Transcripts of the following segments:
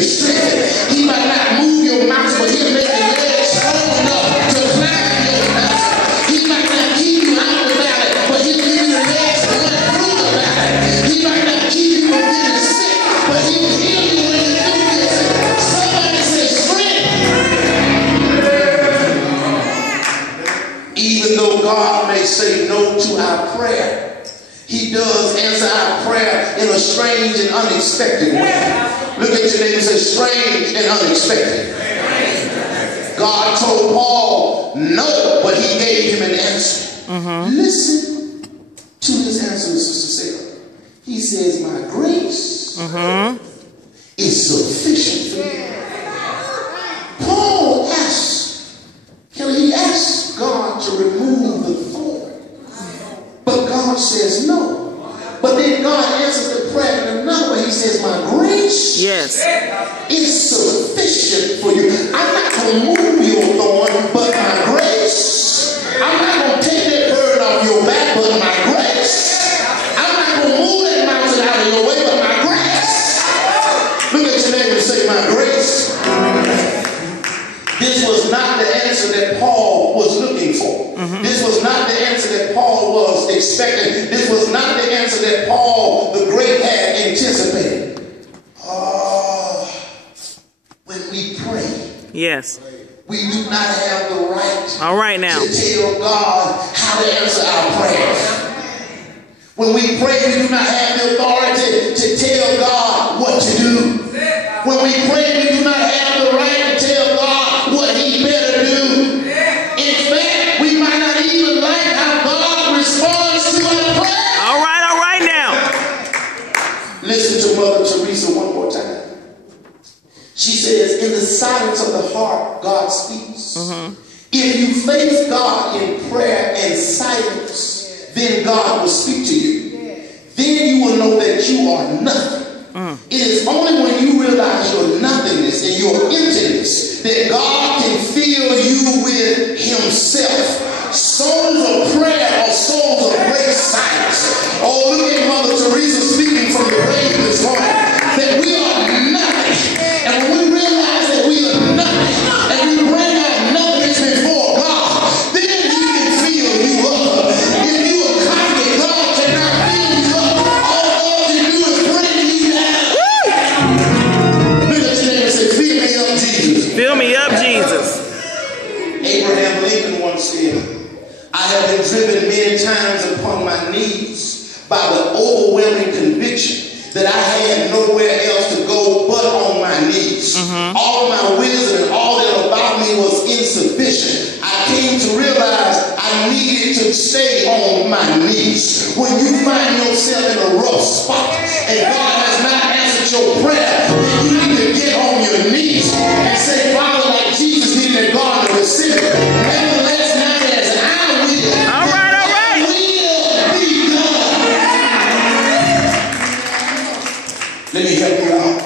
you strength. He might not move your mountains, but he'll make your legs strong enough to climb your mountain. He might not keep you out of the valley, but he'll give you the legs to run through the valley. He might not keep you from getting sick, but he'll heal you when you do get sick. Somebody say strength. Even though God may say no to our prayer, he does answer our prayer in a strange and unexpected way. Look at your neighbor and say strange and unexpected. God told Paul no, but he gave him an answer. Listen to his answer, Sister Sarah. He says, my grace is sufficient for you. Paul asked, he asked God to remove the thorn. But God says no. But then God answers the prayer in another way. He says, my grace is sufficient for you. I'm not going to move your thorn, but my grace. I'm not going to take that burden off your back, but my grace. I'm not going to move that mountain out of your way, but my grace. Look at your neighbor and say, my grace. This was not the answer that Paul was looking for. This was not the answer that Paul was expecting. This was not the answer that Paul the Great had anticipated. When we pray, we do not have the right to tell God how to answer our prayers. When we pray, we do not have the authority to tell God what to do. When we pray, we do not have the right to tell God what he better do. In fact, we might not even like how God responds to our prayer. All right now. Listen to Mother Teresa one more time. She says, in the silence of the heart, God speaks. If you face God in prayer and silence, then God will speak to you. Then you will know that you are nothing. It is only when you realize your nothingness and your emptiness that God can fill you with himself. Souls of prayer are souls of great silence. Oh, look at Mother Teresa speaking from the grave this morning. That we are nothing. And when we realize that we are nothing, and we bring our nothingness before God, then he can fill you up. If you are cocky, God cannot fill you up. All God can do is bring you down. Look at your name and say, fill me up, Jesus. Fill me up, Jesus. Abraham Lincoln once said, I have been driven many times upon my knees by the overwhelming conviction that I had nowhere else to go but on my knees. All my wisdom and all that about me was insufficient. I came to realize I needed to stay on my knees. When you find yourself in a rough spot and God has not answered your prayer, then you need to get on your knees and say, Father, like Jesus did in the Garden of Gethsemane, nevertheless, not as I will. All right. I will be done. Let me help you out.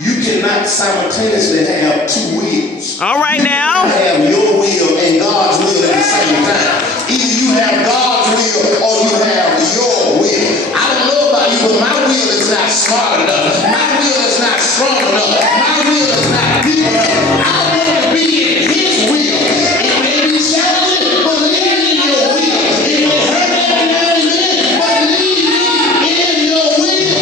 You cannot simultaneously have two wills. All right now. You have your will and God's will at the same time. Either you have God's will or you have your will. I don't know about you, but my will is not smart enough. My will is not strong enough. My will is not deep enough. I want to be in his will. It may be challenging, but live in your will. It may hurt every now and then, but leave me in your will.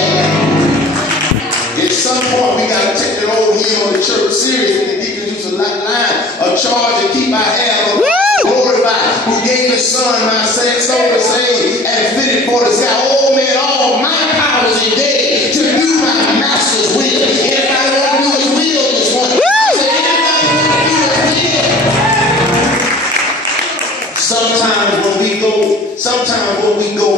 At some point, we got to take that old hymn of the church serious. The deacons used to line a charge to keep my hair glorified. Who gave his son my soul to save and fitted for the sky. Oh man, all my power is engaged to do my master's will. Anybody want to do his will this morning? Anybody want to do his will? Sometimes when we go